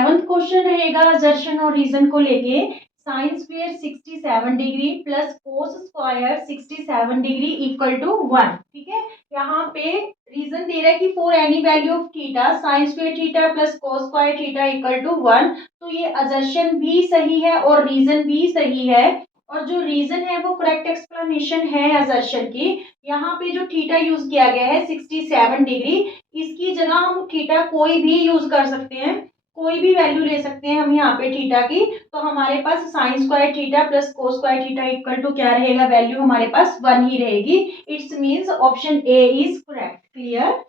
Seventh question रहेगा assertion और reason को लेके। साइन स्क्वायर 67 डिग्री plus cos square 67 degree equal to 1। ठीक है, यहाँ पे रीजन दे रहा है कि for any value of theta sine square theta plus cos square theta equal to 1। तो ये असर्शन भी सही है और रीजन भी सही है, और जो रीजन है वो करेक्ट एक्सप्लेनेशन है असर्शन की। यहाँ पे जो थीटा यूज किया गया है 67 डिग्री, इसकी जगह हम थीटा कोई भी यूज कर सकते हैं, कोई भी वैल्यू ले सकते हैं हम यहाँ पे थीटा की। तो हमारे पास sine square theta plus cos square theta equal to क्या रहेगा, वैल्यू हमारे पास 1 ही रहेगी। It's means option A is correct. Clear.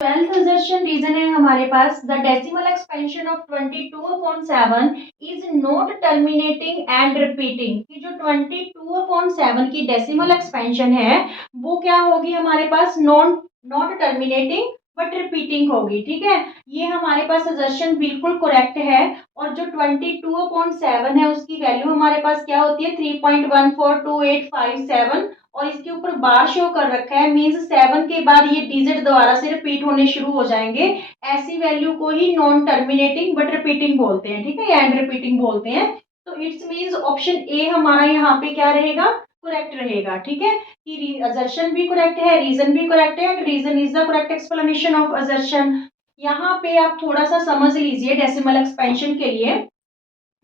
Twelfth assertion reason है हमारे पास, the decimal expansion of 22/7 is not terminating and repeating. कि जो 22/7 की डेसिमल एक्सपेंशन है वो क्या होगी हमारे पास, नॉट टर्मिनेटिंग बट रिपीटिंग होगी। ठीक है, ये हमारे पास असर्शन बिल्कुल करेक्ट है। और जो 22/7 है उसकी वैल्यू हमारे पास क्या होती है, 3.142857, और इसके ऊपर बार शो कर रखा है, मींस 7 के बाद ये डिजिट दोबारा से रिपीट होने शुरू हो जाएंगे। ऐसी वैल्यू को ही नॉन टर्मिनेटिंग बट रिपीटिंग बोलते हैं। ठीक है, एंड रिपीटिंग बोलते हैं। तो इट्स मींस ऑप्शन ए हमारा यहाँ पे क्या रहेगा, करेक्ट रहेगा। ठीक है, कि असर्शन भी करेक्ट है, रीजन भी करेक्ट है, and reason is the correct explanation of assertion. यहाँ पे आप थोड़ा सा समझ लीजिए डेसिमल एक्सपेंशन के लिए।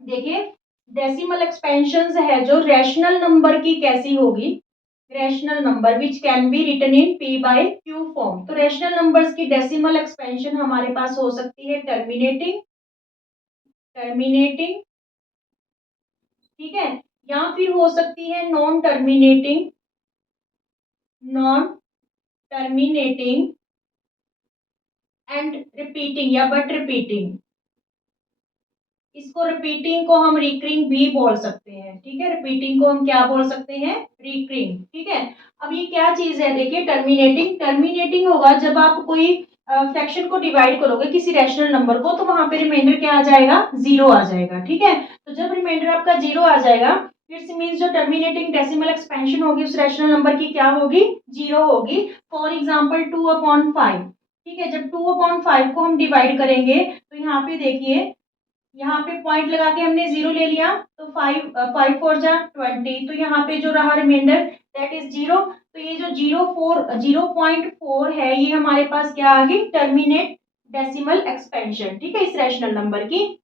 देखिए, डेसिमल एक्सपेंशन है जो रैशनल नंबर की कैसी होगी, rational number which can be written in p by q form. तो रैशनल नंबर्स की डेसिमल एक्सपेंशन हमारे पास हो सकती है टर्मिनेटिंग, टर्मिनेटिंग, ठीक है, या फिर हो सकती है non terminating, non terminating and repeating या बट रिपीटिंग। इसको रिपीटिंग को हम रिकरिंग भी बोल सकते हैं। ठीक है, रिपीटिंग को हम क्या बोल सकते हैं, रिकरिंग। ठीक है, अब ये क्या चीज है, देखिए टर्मिनेटिंग, टर्मिनेटिंग होगा जब आप कोई फ्रैक्शन को डिवाइड करोगे किसी रैशनल नंबर को, तो वहां पे रिमाइंडर क्या आ जाएगा, जीरो आ जाएगा। ठीक है, तो जब रिमाइंडर आपका जीरो आ जाएगा, इट्स मींस जो टर्मिनेटिंग डेसिमल एक्सपेंशन होगी उस रैशनल नंबर की क्या होगी, जीरो होगी। For example 2/5। ठीक है, जब 2/5 को हम डिवाइड करेंगे तो यहाँ पे देखिए, यहाँ पे पॉइंट लगा के हमने जीरो ले लिया, तो 5 4 जा 20, तो यहाँ पे जो रहा रिमाइंडर दैट इज जीरो। तो ये जो 0.4 है ये हमारे पास क्या आ गई, टर्मिनेट डेसिमल एक्सपेंशन। ठीक है, इस रैशनल नंबर की।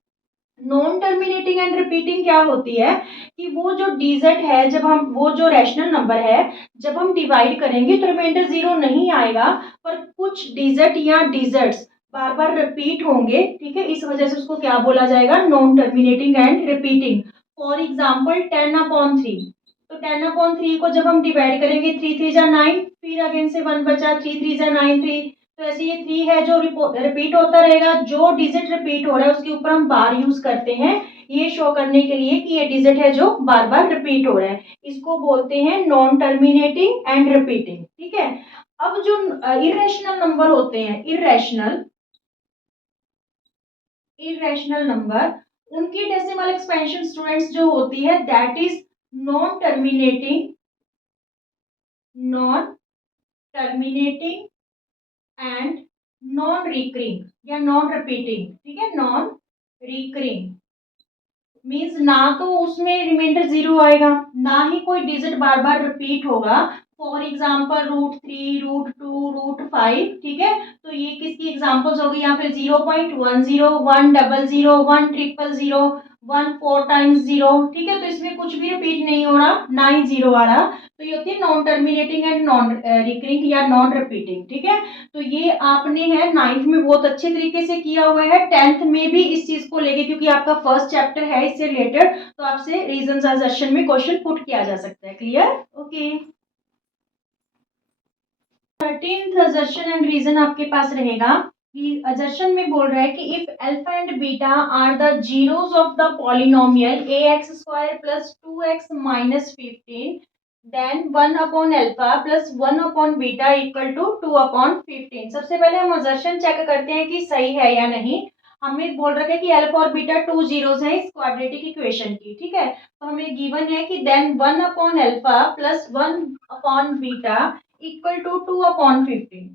नॉन टर्मिनेटिंग एंड रिपीटिंग क्या होती है, कि वो जो डिजिट है, जब हम वो जो रैशनल नंबर है जब हम डिवाइड करेंगे तो रिमाइंडर जीरो नहीं आएगा, पर कुछ डिजिट या डिजिट्स बार बार रिपीट होंगे। ठीक है, इस वजह से उसको क्या बोला जाएगा, non terminating and repeating. For example 10/3। तो 10/3 को जब हम डिवाइड करेंगे 3 3 जा 9, फिर अगेन से 1 बचा, 3 3 जा 9 3। तो ऐसे ये 3 है जो रिपीट होता रहेगा, जो डिजिट रिपीट हो रहा है उसके ऊपर हम बार यूज करते हैं, ये शो करने के लिए कि ये डिजिट है जो बार बार रिपीट हो रहा है। इसको बोलते हैं नॉन टर्मिनेटिंग एंड रिपीटिंग। ठीक है, अब जो इरेशनल नंबर होते हैं, इरेशनल इरेशनल नंबर, उनकी डेसिमल एक्सपेंशन स्टूडेंट्स जो होती है that is non terminating, non terminating and non recurring या नॉन रिपीटिंग। ठीक है, नॉन रिकरिंग मीन्स ना तो उसमें रिमाइंडर जीरो आएगा, ना ही कोई डिजिट बार बार रिपीट होगा। For example √3 √2 √5। ठीक है, तो ये किसकी एग्जाम्पल्स होगी, यहाँ पे 0.10 100 100 1 4 टाइम्स जीरो। ठीक है, तो इसमें कुछ भी रिपीट नहीं हो रहा, ना ही जीरो आ रहा। तो ये होती है non terminating and non recurring या नॉन रिपीटिंग। ठीक है, तो ये आपने है 9th में बहुत अच्छे तरीके से किया हुआ है, 10th में भी इस चीज को लेके, क्योंकि आपका फर्स्ट चैप्टर है इससे रिलेटेड, तो आपसे रीजंस असर्शन में क्वेश्चन पुट किया जा सकता है। Clear, okay. 13th assertion and reason आपके पास रहेगा कि असर्शन में बोल रहा है कि if alpha and beta are the zeros of the polynomial ax² + 2x - 15, then 1/अल्फा प्लस 1/बीटा इक्वल टू 2/15। सबसे पहले हम असर्शन चेक करते हैं कि सही है या नहीं। हमें बोल रखा है कि अल्फा और बीटा टू जीरोस है इस क्वाड्रेटिक इक्वेशन की। ठीक है, तो हमें गिवन है कि देन 1/अल्फा प्लस 1/बीटा इक्वल टू 2/15।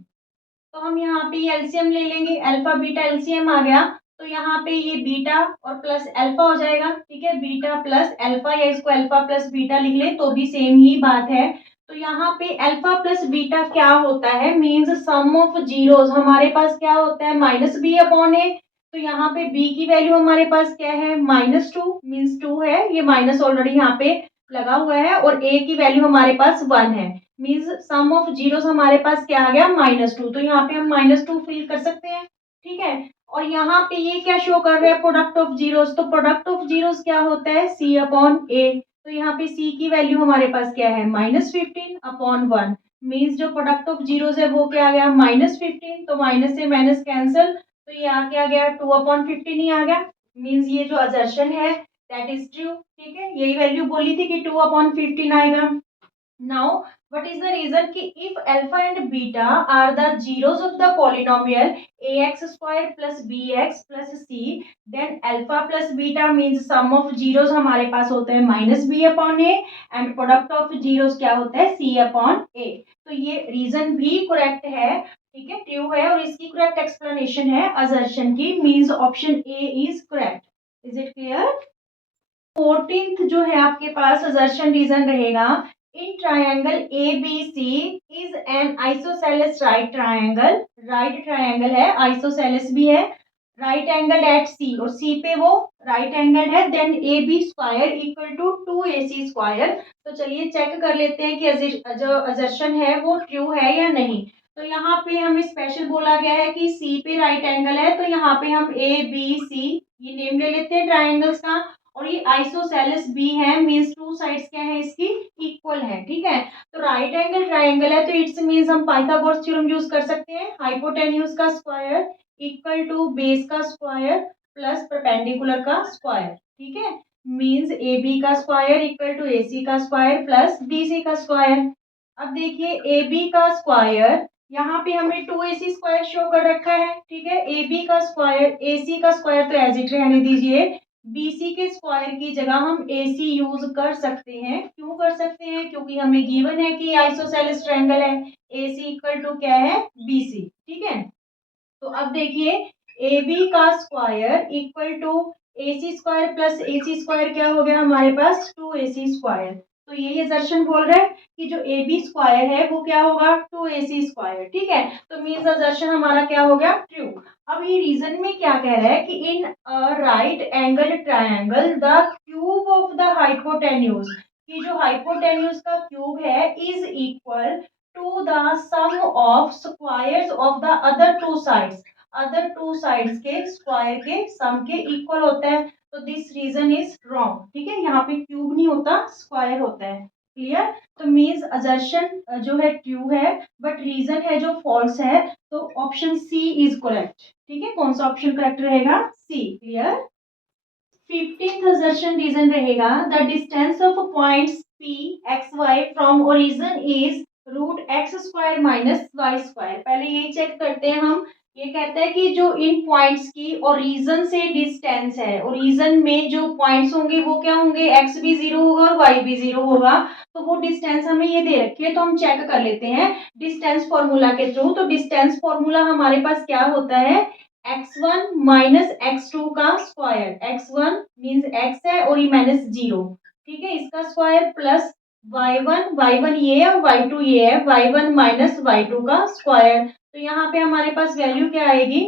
तो हम यहाँ पे एलसीएम ले लेंगे, अल्फा बीटा एलसीएम आ गया, तो यहाँ पे ये बीटा और प्लस अल्फा हो जाएगा, ठीक है, बीटा प्लस अल्फा, या इसको अल्फा प्लस बीटा लिख ले तो भी सेम ही बात है। तो यहाँ पे अल्फा प्लस बीटा क्या होता है, मीन्स सम ऑफ जीरोस हमारे पास क्या होता है, माइनस बी अपॉन ए। तो यहाँ पे b की वैल्यू हमारे पास क्या है, -2, मीन्स 2 है, ये माइनस ऑलरेडी यहाँ पे लगा हुआ है, और a की वैल्यू हमारे पास 1 है, मीन्स सम ऑफ जीरोस हमारे पास क्या आ गया, -2। तो यहाँ पे हम -2 फिल कर सकते हैं, ठीक है। और यहाँ पे ये क्या शो कर रहा है, प्रोडक्ट ऑफ जीरोस, तो प्रोडक्ट ऑफ जीरोस क्या होता है, c अपॉन a। तो यहाँ पे c की वैल्यू हमारे पास क्या है, -15 अपॉन 1, मीन्स जो प्रोडक्ट ऑफ जीरोस है वो क्या आ गया, -15। तो माइनस से माइनस कैंसिल, तो ये आ क्या गया, 2/15 ही आ गया, मीन्स ये जो असर्शन है दैट इज ट्रू, ठीक है। यही वैल्यू बोली थी कि 2/15 आएगा। Now, what is the reason कि if alpha and beta are the zeros of the polynomial ax square plus bx plus c, then alpha plus beta means sum of zeros हमारे पास होते हैं minus b upon a and product of zeros क्या होता है c upon a। तो ये reason भी correct है, ठीक है, true है, और इसकी correct explanation है assertion की, means option A is correct। Is it clear? 14th जो है आपके पास assertion reason रहेगा, in triangle A B C is an isosceles right triangle, right triangle है, आइसोसेलेस भी है, राइट एंगल एट सी, और सी पे वो राइट एंगल है, then A B square equal to 2ac square. तो चलिए चेक कर लेते हैं कि जो असर्शन है वो ट्रू है या नहीं। तो यहाँ पे हमें स्पेशल बोला गया है कि सी पे राइट एंगल है, तो यहाँ पे हम ए बी सी ये नेम ले लेते हैं ट्राइंगल्स का, और ये आइसोसेलेस बी है, मींस टू साइड्स क्या है इसकी, इक्वल है, ठीक है। तो राइट एंगल ट्रायंगल है, तो इट्स मींस हम पाइथागोरस थ्योरम यूज कर सकते हैं, हाइपोटेन्यूज का स्क्वायर इक्वल टू बेस का स्क्वायर प्लस परपेंडिकुलर का स्क्वायर, ठीक है, मींस ए बी का स्क्वायर इक्वल टू ए सी का स्क्वायर प्लस बी सी का स्क्वायर। अब देखिए ए बी का स्क्वायर, यहाँ पे हमें 2ac स्क्वायर शो कर रखा है, ठीक है, ए बी का स्क्वायर, ए सी का स्क्वायर तो एज इट रहने दीजिए, BC के स्क्वायर की जगह हम AC यूज कर सकते हैं। क्यों कर सकते हैं, क्योंकि हमें गिवन है कि आइसोसेलेस ट्रायंगल है, AC इक्वल टू क्या है, BC, ठीक है। तो अब देखिए AB का square equal to AC square plus AC square क्या हो गया हमारे पास, 2AC स्क्वायर। तो यही असर्शन बोल रहा है कि जो AB स्क्वायर है वो क्या होगा, 2AC स्क्वायर, ठीक है। तो मीन्स असर्शन हमारा क्या हो गया, ट्रू। अब ये रीजन में क्या कह रहा है कि in right angle triangle the cube of the hypotenuse, कि जो हाइपोटेन्यूज का क्यूब है is equal to the sum of squares of the other two sides, other two sides के स्क्वायर के सम के इक्वल होता है। तो दिस रीजन इज रॉन्ग, ठीक है, यहाँ पे क्यूब नहीं होता, स्क्वायर होता है, क्लियर। तो मीन्स असर्शन जो है ट्रू है, बट रीजन है जो फॉल्स है, तो ऑप्शन सी इज करेक्ट, ठीक है। कौन सा ऑप्शन करेक्ट रहेगा, C, clear. 15th assertion reason रहेगा, the distance of points P X Y from origin is √x² minus y²। पहले यही चेक करते हैं हम, ये कहता है कि जो इन पॉइंट्स की ओरिजिन से डिस्टेंस है, ओरिजिन में जो पॉइंट्स होंगे वो क्या होंगे, x भी 0 होगा और y भी 0 होगा, तो वो डिस्टेंस हमें ये दे रखी है, तो हम चेक कर लेते हैं डिस्टेंस फॉर्मूला के थ्रू। तो डिस्टेंस फॉर्मूला हमारे पास क्या होता है, x1 माइनस x2 का स्क्वायर, x1 मीन्स x है और ये माइनस 0, ठीक है, इसका स्क्वायर प्लस y1 ये है और y2 ये है, y1 माइनस y2 का स्क्वायर। तो यहाँ पे हमारे पास वैल्यू क्या आएगी,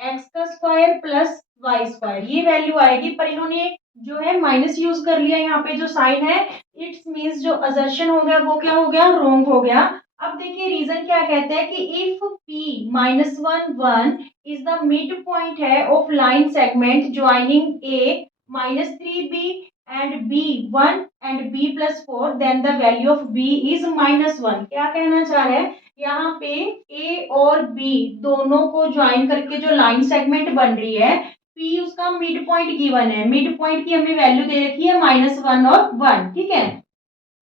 x का स्क्वायर प्लस y स्क्वायर, ये वैल्यू आएगी, पर इन्होंने जो है माइनस यूज कर लिया, यहाँ पे जो साइन है, इट्स मीन्स जो असर्शन हो गया वो क्या हो गया, रॉन्ग हो गया। अब देखिए रीजन क्या कहता है कि if p -1 is the mid point है of line segment joining a -3b and b 1 and b + 4, then the value of b is -1। क्या कहना चाह रहे हैं, यहाँ पे A और B दोनों को ज्वाइन करके जो लाइन सेगमेंट बन रही है, P उसका मिड पॉइंट गिवन है, मिड पॉइंट की हमें वैल्यू दे रखी है -1 और 1, ठीक है।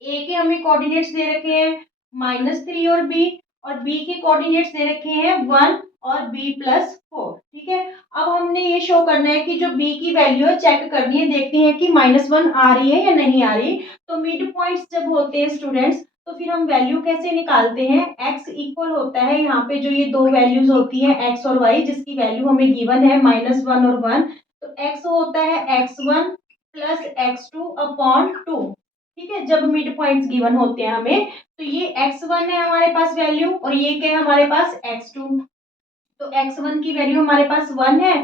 A के हमें कोऑर्डिनेट्स दे रखे हैं -3 और B, और B के कोऑर्डिनेट्स दे रखे हैं 1 और B + 4, ठीक है। अब हमने ये शो करना है कि जो B की वैल्यू है चेक करनी है, देखते हैं कि -1 आ रही है या नहीं आ रही। तो मिड पॉइंट्स जब होते हैं स्टूडेंट्स, तो फिर हम वैल्यू कैसे निकालते हैं, x इक्वल होता है यहाँ पे जो ये दो वैल्यूज होती हैं x और y, जिसकी वैल्यू हमें गिवन है -1 और 1, तो x होता है x1 प्लस x2 अपॉन 2। ठीक है, जब मिड पॉइंट्स गिवन होते हैं हमें, तो ये x1 है हमारे पास वैल्यू और ये क्या है हमारे पास x2। तो x1 की वैल्यू हमारे पास 1 है,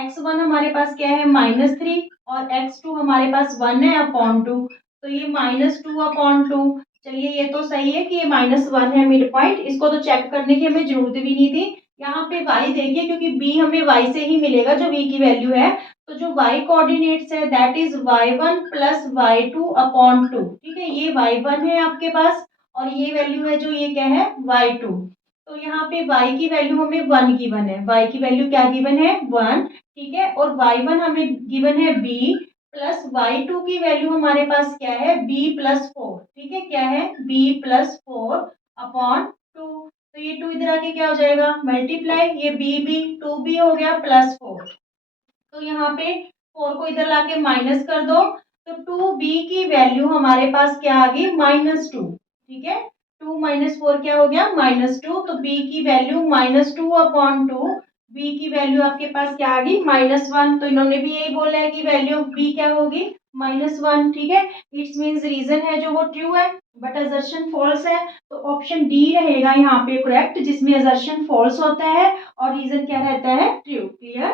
x1 हमारे पास क्या है -3 और x2 हमारे पास 1 है अपॉन 2। तो ये -2 अपॉन 2, चलिए ये तो सही है कि ये -1 है मिड पॉइंट, इसको तो चेक करने की हमें जरूरत भी नहीं थी। यहाँ पे y देखिए, क्योंकि b हमें y से ही मिलेगा जो v की वैल्यू है, तो जो y कोऑर्डिनेट्स है that is y1 plus y2 upon 2। ठीक है, ये y1 है आपके पास और ये वैल्यू है जो ये क्या है y2। तो यहाँ पे y की वैल्यू हमें 1 गिवन है, y की वैल्यू क्या गिवन है 1। ठीक है, और y1 हमें गिवन है b प्लस y2 की वैल्यू हमारे पास क्या है b प्लस 4। ठीक है, क्या है b प्लस 4 अपॉन 2। तो ये 2 इधर आके क्या हो जाएगा मल्टीप्लाई, ये b 2b हो गया प्लस 4। तो यहाँ पे 4 को इधर लाके माइनस कर दो, तो 2b की वैल्यू हमारे पास क्या आ गई -2। ठीक है, 2 माइनस 4 क्या हो गया -2, तो b की वैल्यू -2 अपॉन 2, b की वैल्यू आपके पास क्या आ गई -1। तो इन्होंने भी यही बोला है कि वैल्यू ऑफ b क्या होगी -1। ठीक है, इट्स मीन्स रीजन है जो वो ट्रू है बट असर्शन फॉल्स है, तो ऑप्शन डी रहेगा यहाँ पे करेक्ट, जिसमें असर्शन फॉल्स होता है और रीजन क्या रहता है ट्रू। क्लियर।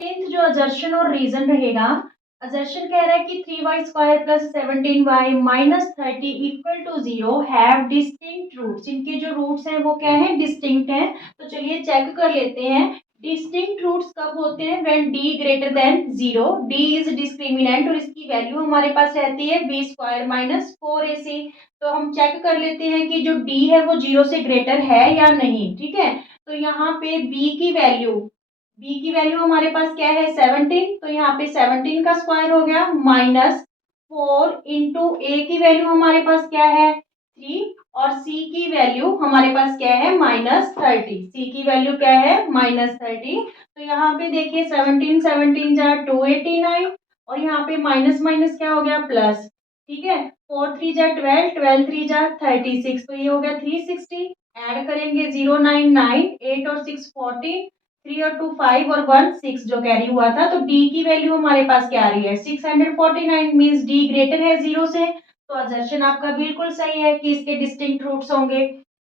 टेंथ जो असर्शन और रीजन रहेगा, असर्शन कह रहा है कि 3y square plus 17y minus 30 equal to 0 have distinct roots. इनके जो रूट्स हैं वो क्या है डिस्टिंक्ट हैं। तो चलिए चेक कर लेते हैं डिस्टिंक्ट रूट्स कब होते हैं, when d greater than 0, d is discriminant और इसकी वैल्यू हमारे पास रहती है b स्क्वायर माइनस 4ac। तो हम चेक कर लेते हैं कि जो d है वो 0 से ग्रेटर है या नहीं। ठीक है, तो यहाँ पे b की वैल्यू हमारे पास क्या है 17, तो यहाँ पे 17 का स्क्वायर हो गया माइनस 4 इंटू ए की वैल्यू हमारे पास क्या है 3 और c की वैल्यू हमारे पास क्या है -30। c की वैल्यू क्या है -30। तो यहाँ पे देखिए 17 17 जा 289 और यहाँ पे माइनस माइनस क्या हो गया प्लस। ठीक है, 4 3 जा 12 12 3 जा 36, तो ये हो गया 360। ऐड करेंगे 099 8 और 6 14, 3 और 2 5 और 1 6 जो कैरी हुआ था, तो d की वैल्यू हमारे पास क्या आ रही है 649, मींस d ग्रेटर है 0 से। तो असर्शन आपका बिल्कुल सही है कि इसके डिस्टिंक्ट रूट्स होंगे।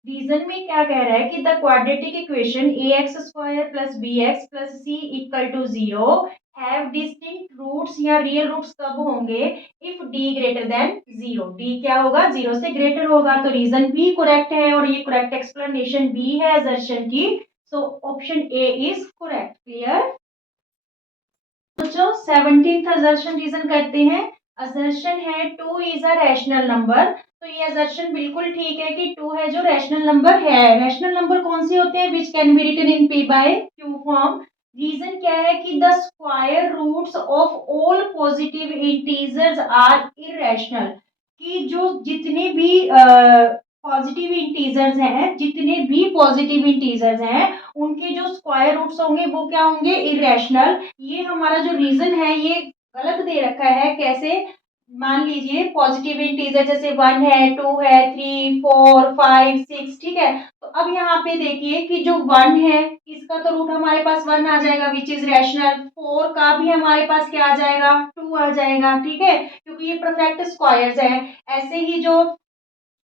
रीजन में क्या कह रहा है कि the quadratic equation ax square plus bx plus c equal to 0 have distinct roots या रियल रूट्स कब होंगे if d greater than 0। d क्या होगा 0 से ग्रेटर होगा, तो रीजन भी करेक्ट है और ये करेक्ट एक्सप्लेनेशन भी है असर्शन की। So option A is correct. Clear? बच्चों 17th assertion रीजन करते हैं। assertion है 2 is a rational number, तो ये assertion बिल्कुल ठीक है कि 2 है जो rational number है। rational number कौन से होते हैं which can be written in p by q form। Reason क्या है कि the square roots of all positive integers are irrational, कि जो जितने भी पॉजिटिव इंटीजर्स हैं, जितने भी पॉजिटिव इंटीजर्स हैं उनके जो स्क्वायर रूट्स होंगे वो क्या होंगे इरेशनल। ये हमारा जो रीजन है ये गलत दे रखा है। कैसे, मान लीजिए पॉजिटिव इंटीजर जैसे 1 है 2 है 3 4 5 6। ठीक है, तो अब यहाँ पे देखिए कि जो 1 है इसका तो रूट हमारे पास 1 आ जाएगा विच इज रैशनल, 4 का भी हमारे पास क्या आ जाएगा 2 आ जाएगा। ठीक है, क्योंकि ये परफेक्ट स्क्वायर्स है। ऐसे ही जो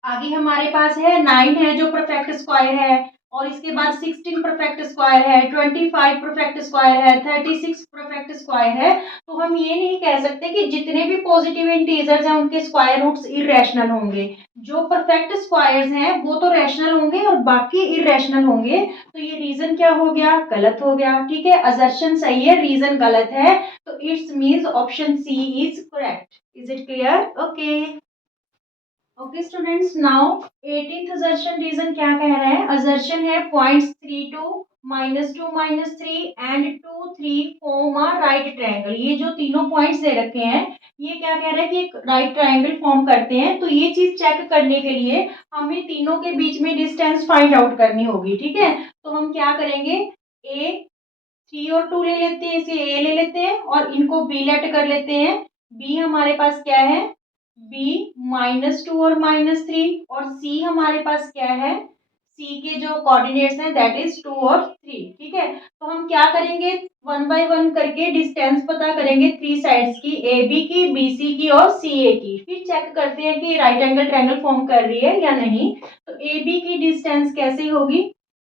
आगे हमारे पास है 9 है जो परफेक्ट स्क्वायर है और इसके बाद 16 परफेक्ट स्क्वायर है, 25 परफेक्ट स्क्वायर है, 36 परफेक्ट स्क्वायर है। तो हम ये नहीं कह सकते कि जितने भी पॉजिटिव इंटीजर्स हैं उनके स्क्वायर रूट्स इरेशनल होंगे। जो परफेक्ट स्क्वायर्स हैं वो तो रैशनल होंगे और बाकी इरेशनल होंगे। तो ये रीजन क्या हो गया गलत हो गया। ठीक है, असर्शन सही है रीजन गलत है, तो it's means option C is correct. Is it clear? Okay okay students, now 18th assertion reason क्या कह रहा है। assertion है points 32 -2 -3 and 2 3 form a right triangle. ये जो तीनों पॉइंट्स दे रखे हैं ये क्या कह रहा है कि एक राइट ट्रायंगल फॉर्म करते हैं। तो ये चीज चेक करने के लिए हमें तीनों के बीच में डिस्टेंस फाइंड आउट करनी होगी। ठीक है, तो हम क्या करेंगे a 3 और 2 ले लेते हैं, इसे a ले लेते हैं और इनको b लेट कर लेते हैं। b हमारे पास क्या है बी -2 और -3, और सी हमारे पास क्या है, सी के जो कोऑर्डिनेट्स हैं दैट इज 2 और 3। ठीक है, तो हम क्या करेंगे, वन बाय वन करके डिस्टेंस पता करेंगे थ्री साइड्स की, ए बी की, बी सी की और सी ए की, फिर चेक करते हैं कि राइट एंगल ट्रायंगल फॉर्म कर रही है या नहीं। तो ए बी की डिस्टेंस कैसे होगी,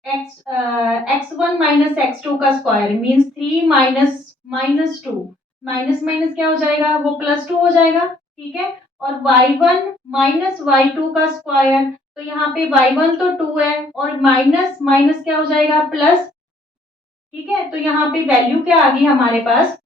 x1 माइनस x2 का square means 3 minus -2, minus minus क्या हो जाएगा, वो +2 हो जाएगा। ठीक है, और y1 माइनस y2 का स्क्वायर, तो यहाँ पे y1 तो 2 है और माइनस माइनस क्या हो जाएगा, प्लस। ठीक है, तो यहाँ पे वैल्यू क्या आ गई हमारे पास,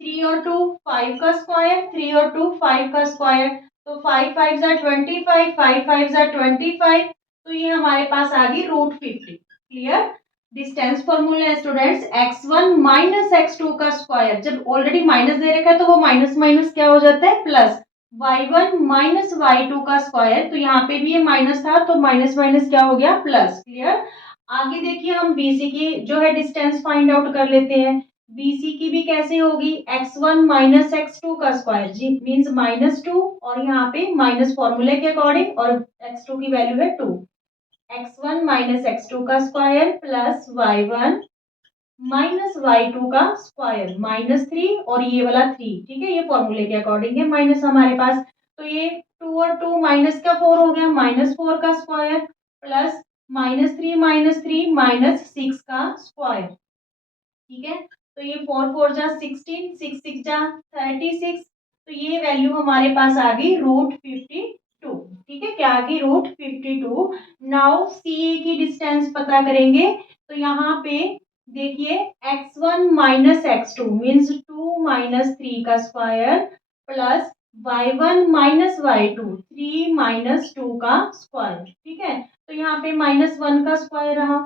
3 और 2 5 का स्क्वायर, 3 और 2 5 का स्क्वायर, तो 5 5 जा 25, 5 5 जा 25, तो ये हमारे पास आ गई √50। क्लियर। डिस्टेंस फॉर्मूला है स्टूडेंट्स, x1 माइनस x2 का स्क्वायर, जब ऑलरेडी माइनस दे रखा है तो वो माइनस माइनस क्या हो जाता है, प्लस। y1 माइनस y2 का स्क्वायर, तो यहाँ पे भी ये माइनस था तो माइनस माइनस क्या हो गया, प्लस। क्लियर। आगे देखिए हम BC की जो है डिस्टेंस फाइंड आउट कर लेते हैं। BC की भी कैसे होगी, x1 माइनस x2 का स्क्वायर, जी मीन्स -2, और यहाँ पे माइनस फॉर्मूले के अकॉर्डिंग, और x2 की वैल्यू है 2, x1 माइनस x2 का square plus y1 minus y2 का स्क्वायर -3, और ये वाला 3। ठीक है, ये फॉर्मूले के अकॉर्डिंग है माइनस हमारे पास, तो ये 2 और 2 माइनस का 4 हो गया, -4 का स्क्वायर प्लस -3 -6 का स्क्वायर। ठीक है, तो ये 4 4 जा 16, 6 6 जा 36, तो ये वैल्यू हमारे पास आ गई √52। ठीक है, क्या आ गई, √52। नाउ सी ए की डिस्टेंस पता करेंगे, तो यहाँ पे देखिए x1 minus x2 means 2 minus 3 का square plus y1 minus y2 3 minus 2 का स्क्वायर। ठीक है, तो यहाँ पे -1 का स्क्वायर रहा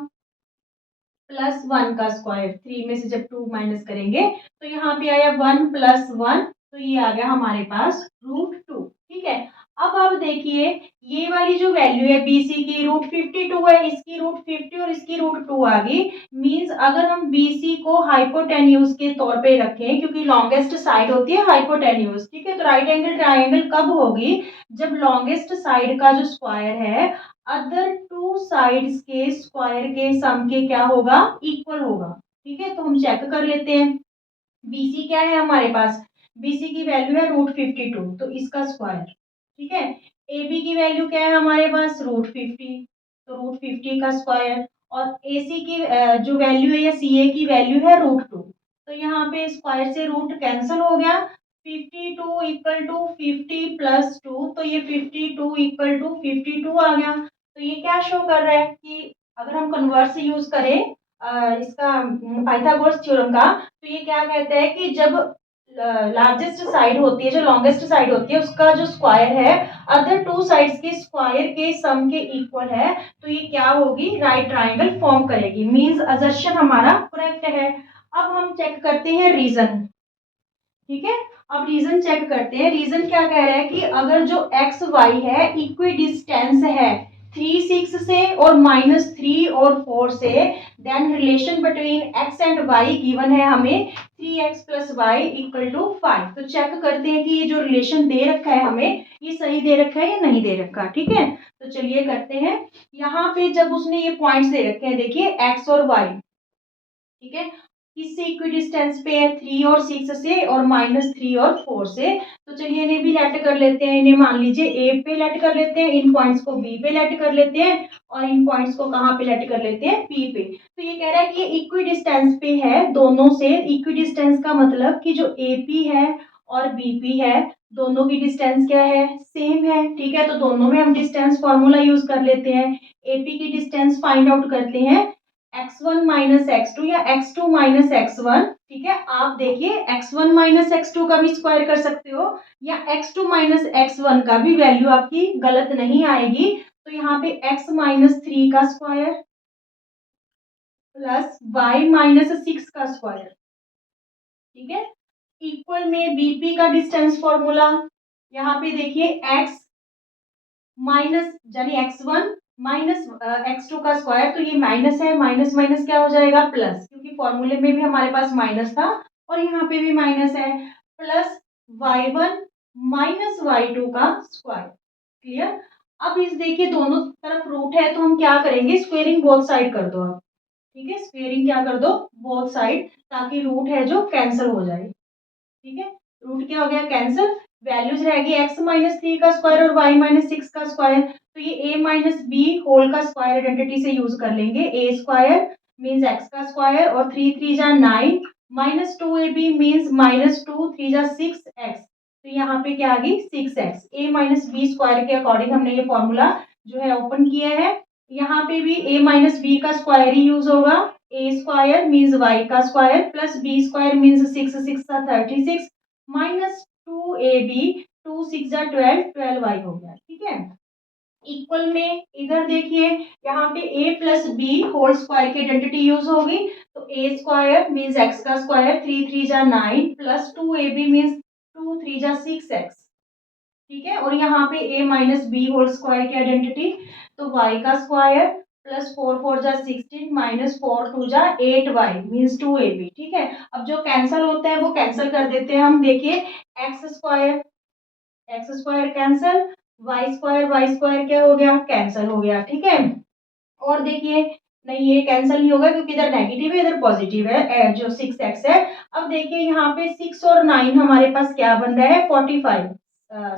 +1 का स्क्वायर, 3 में से जब 2 माइनस करेंगे तो यहाँ पे आया 1 + 1, तो ये आ गया हमारे पास √2। ठीक है, अब आप देखिए ये वाली जो वैल्यू है BC की √52 है, इसकी √50 और इसकी √2 आ गई। मीन्स अगर हम BC को हाइपोटेन्यूज के तौर पे रखें, क्योंकि लॉन्गेस्ट साइड होती है हाइपोटेन्यूज। ठीक है, तो राइट एंगल ट्राइंगल कब होगी, जब लॉन्गेस्ट साइड का जो स्क्वायर है अदर टू साइड्स के स्क्वायर के सम के क्या होगा, इक्वल होगा। ठीक है, तो हम चेक कर लेते हैं। BC क्या है हमारे पास, BC की वैल्यू है √52, तो इसका स्क्वायर। ठीक है, AB की वैल्यू क्या है हमारे पास, √50, तो √50 का स्क्वायर, और AC की जो वैल्यू है या CA की वैल्यू है √2, तो यहाँ पे स्क्वायर से रूट कैंसिल हो गया। 52 इक्वल टू 50 + 2, तो ये 52 इक्वल टू 52 आ गया। तो ये क्या शो कर रहा है कि अगर हम कन्वर्स यूज करें इसका पाइथागोरस थ्योरम का, तो ये क्या कहता है कि जब लार्जेस्ट साइड होती है, जो लॉन्गेस्ट साइड होती है, उसका जो स्क्वायर है अदर टू साइड्स के स्क्वायर के सम के इक्वल है, तो ये क्या होगी, राइट ट्राइंगल फॉर्म करेगी। मींस असर्शन हमारा करेक्ट है। अब हम चेक करते हैं रीजन। ठीक है, अब रीजन चेक करते हैं। रीजन क्या कह रहा है कि अगर जो एक्स वाई है इक्वी डिस्टेंस है 3 6 से और -3 और 4 से, then relation between X and Y given है हमें 3x + y = 5। तो चेक करते हैं कि ये जो रिलेशन दे रखा है हमें, ये सही दे रखा है या नहीं दे रखा। ठीक है, तो चलिए करते हैं। यहाँ पे जब उसने ये पॉइंट्स दे रखे हैं, देखिए x और y। ठीक है, किससे इक्वी डिस्टेंस पे है, 3 और 6 से और -3 और 4 से। तो चलिए इन्हें भी लेट कर लेते हैं। इन्हें मान लीजिए ए पे लेट कर लेते हैं, इन पॉइंट्स को बी पे लेट कर लेते हैं, और इन पॉइंट्स को कहाँ पे लेट कर लेते हैं, पी पे। तो ये कह रहा है कि ये इक्वी डिस्टेंस पे है दोनों से। इक्वी डिस्टेंस का मतलब कि जो एपी है और बीपी है, दोनों की डिस्टेंस क्या है, सेम है। ठीक है, तो दोनों में हम डिस्टेंस फॉर्मूला यूज कर लेते हैं। एपी की डिस्टेंस फाइंड आउट करते हैं, x1 माइनस x2 या x2 माइनस x1। ठीक है, आप देखिए x1 माइनस x2 का भी स्क्वायर कर सकते हो, या x2 माइनस x1 का भी, वैल्यू आपकी गलत नहीं आएगी। तो यहाँ पे x माइनस 3 का स्क्वायर प्लस y माइनस 6 का स्क्वायर। ठीक है, इक्वल में बीपी का डिस्टेंस फॉर्मूला, यहाँ पे देखिए x माइनस यानी x1 माइनस x2 का स्क्वायर, तो ये माइनस है, माइनस माइनस क्या हो जाएगा, प्लस, क्योंकि फॉर्मूले में भी हमारे पास माइनस था और यहाँ पे भी माइनस है, प्लस y1 -y2 का स्क्वायर। क्लियर। अब इस देखिए दोनों तरफ रूट है तो हम क्या करेंगे, स्क्वेयरिंग बोथ साइड कर दो आप। ठीक है, स्क्वेयरिंग क्या कर दो, बोथ साइड, ताकि रूट है जो कैंसिल हो जाए। ठीक है, रूट क्या हो गया, कैंसिल। वैल्यूज रहेगी x-3 का स्क्वायर और y-6 का स्क्वायर। तो ये a माइनस बी होल का स्क्वायर आइडेंटिटी से यूज कर लेंगे। a स्क्वायर मीन्स x का स्क्वायर और 3 3 जा 9 माइनस 2ab मीन्स -2 3 जा 6x। तो यहाँ पे क्या आ गई 6x। a minus B square के अकॉर्डिंग हमने ये फॉर्मूला जो है ओपन किया है। यहाँ पे भी a माइनस बी का स्क्वायर ही यूज होगा। a स्क्वायर मीन्स y का square plus b square means 6 6 का 36 -2ab 2 6 जा 12 12y हो गया। ठीक है, इक्वल में इधर देखिए यहाँ पे a plus B whole square की आइडेंटिटी यूज होगी। तो a स्क्वायर मीन्स x का स्क्वायर 3 3 जा 9 प्लस 2ab मीन्स 2 3 जा 6x। ठीक है, और यहाँ पे a minus B whole square की आइडेंटिटी, तो y का स्क्वायर प्लस 4 4 जा 16 माइनस 4 2 जा 8y मीन्स 2ab। ठीक है, अब जो कैंसिल होता है वो कैंसिल कर देते हैं हम। देखिए X square cancel, Y square क्या हो गया, कैंसिल हो गया। ठीक है, और देखिए नहीं ये कैंसिल नहीं होगा क्योंकि इधर नेगेटिव है इधर पॉजिटिव है, जो 6x है। अब देखिए यहाँ पे 6 और 9 हमारे पास क्या बन रहा है 45,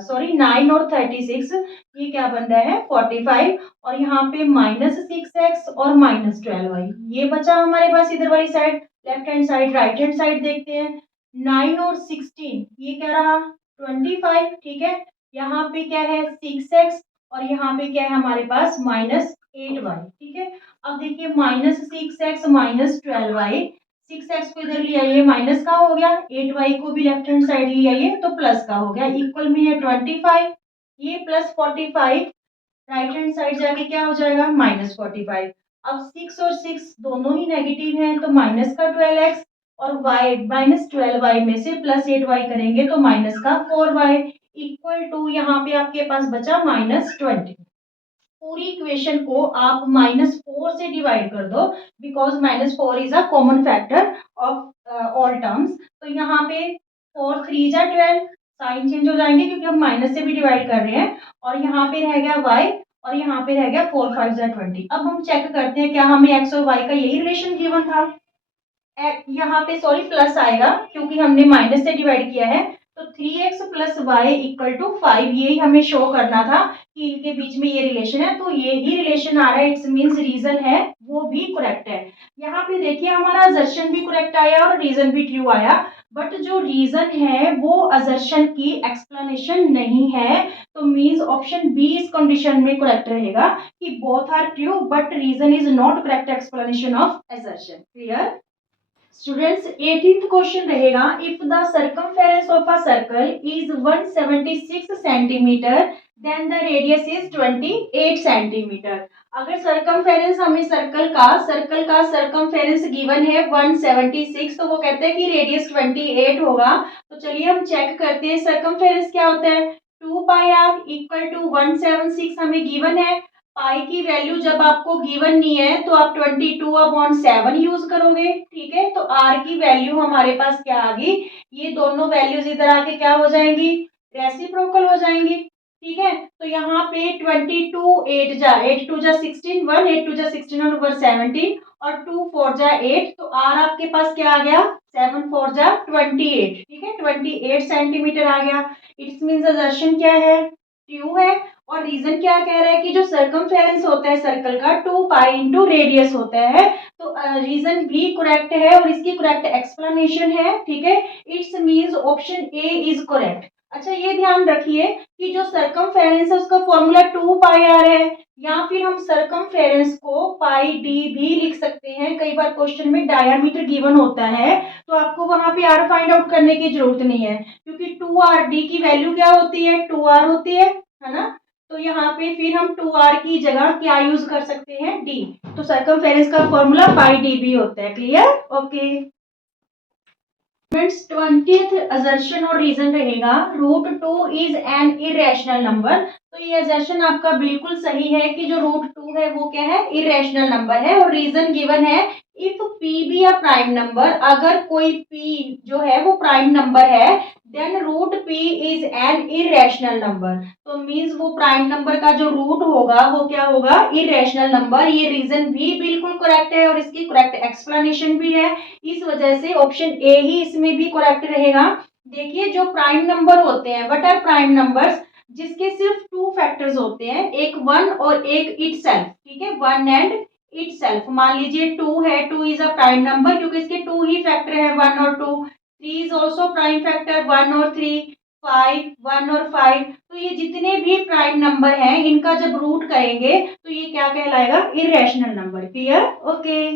सॉरी 9 और 36 ये क्या बन रहा है 45, और यहाँ पे -6x और -12y ये बचा हमारे पास इधर वाली side. Left hand side right hand side देखते हैं। 9 और 16 ये क्या रहा 25। ठीक है, यहाँ पे क्या है 6x और यहाँ पे क्या है हमारे पास -8y। ठीक है, अब देखिए -6x -12y, 6x को इधर ले आइए माइनस का हो गया, 8y को भी लेफ्ट हैंड साइड ले आइए तो प्लस का हो गया। इक्वल में है 25, ये प्लस 45 राइट हैंड साइड जाके क्या हो जाएगा -45। अब 6 और 6 दोनों ही नेगेटिव हैं तो माइनस का 12x और y -12y में से +8y करेंगे तो माइनस का 4y इक्वल टू यहाँ पे आपके पास बचा -20। पूरी इक्वेशन को आप -4 से डिवाइड कर दो because -4 is a common factor of all terms. तो यहाँ पे 4 3 जा 12 साइन चेंज हो जाएंगे क्योंकि हम माइनस से भी डिवाइड कर रहे हैं, और यहाँ पे रह गया y और यहाँ पे रह गया 4 5 जा 20। अब हम चेक करते हैं क्या हमें x और y का यही रिलेशन गिवन था। यहाँ पे सॉरी प्लस आएगा क्योंकि हमने माइनस से डिवाइड किया है। तो 3x plus Y equal to 5 ये हमें शो करना था कि इनके बीच में ये रिलेशन है, तो ये ही रिलेशन आ रहा है। इट्स मींस रीजन है वो भी करेक्ट है। यहाँ पे देखिए हमारा असर्शन भी करेक्ट आया और रीजन भी ट्रू आया, बट जो रीजन है वो असर्शन की एक्सप्लेनेशन नहीं है। तो मींस ऑप्शन बी इस कंडीशन में करेक्ट रहेगा कि both are true but reason is not correct explanation of assertion. Clear students, 18th question रहेगा if the circumference of a circle is 176 centimetre then the radius is 28 centimetre. अगर circumference हमें circle का circumference given है 176, तो वो कहते हैं कि रेडियस 28 होगा। तो चलिए हम चेक करते हैं सर्कमफेरेंस क्या होता है। 2 पाई आर इक्वल टू 176 हमें गिवन है। पाई की वैल्यू जब आपको गिवन नहीं है तो आप 22/7 यूज करोगे। ठीक है, तो आर की वैल्यू हमारे पास क्या आ गई, ये दोनों वैल्यूज इधर आके क्या हो जाएंगी रेसिप्रोकल हो जाएंगी। ठीक है, तो यहाँ पे 22 8 जा 8 2 जा 16 1 8 2 जा 16 और 1 17 और 2 4 जा 8, तो आर आपके पास क्या आ गया 7 4 जा 28। ठीक है, 28 सेंटीमीटर आ गया। इट्स मींस असर्शन क्या है ट्रू है। और रीजन क्या कह रहा है कि जो सर्कमफेरेंस होता है सर्कल का 2 पाई इंटू रेडियस होता है। तो रीजन भी करेक्ट है और इसकी करेक्ट एक्सप्लेनेशन है। ठीक है, it's means option A is correct. अच्छा ये ध्यान रखिए कि जो सर्कमफेरेंस है उसका फॉर्मूला 2 पाई आर है, या फिर हम सर्कमफेरेंस को पाई डी भी लिख सकते हैं। कई बार क्वेश्चन में डायामीटर गिवन होता है तो आपको वहां पे आर फाइंड आउट करने की जरूरत नहीं है क्योंकि 2r डी की वैल्यू क्या होती है 2r होती है ना। तो यहाँ पे फिर हम 2r की जगह क्या यूज कर सकते हैं d। तो सर्कमफेरेंस का फॉर्मूला पाई डी भी होता है। Clear okay friends, 20th assertion और रीजन रहेगा √2 इज एन इरेशनल नंबर। तो ये असर्शन आपका बिल्कुल सही है कि जो √2 है वो क्या है इरेशनल नंबर है। और रीजन गिवन है if p be a prime number, अगर कोई p जो है वो प्राइम नंबर है then root p is an irrational number. तो मीन्स वो प्राइम नंबर का जो रूट होगा वो क्या होगा, इरेशनल नंबर। ये रीजन भी बिल्कुल करेक्ट है और इसकी करेक्ट एक्सप्लेनेशन भी है। इस वजह से ऑप्शन ए ही इसमें भी करेक्ट रहेगा। देखिए जो प्राइम नंबर होते हैं, व्हाट आर प्राइम नंबर्स, जिसके सिर्फ टू फैक्टर्स होते हैं, एक वन और एक इटसेल्फ, ठीक है, वन एंड इटसेल्फ। मान लीजिए टू है, two is a prime number क्योंकि इसके टू ही फैक्टर है, वन और two. Three is also prime factor, one और थ्री। फाइव, वन और फाइव। तो ये जितने भी प्राइम नंबर हैं इनका जब रूट करेंगे तो ये क्या कहलाएगा, इरेशनल नंबर। क्लियर? ओके।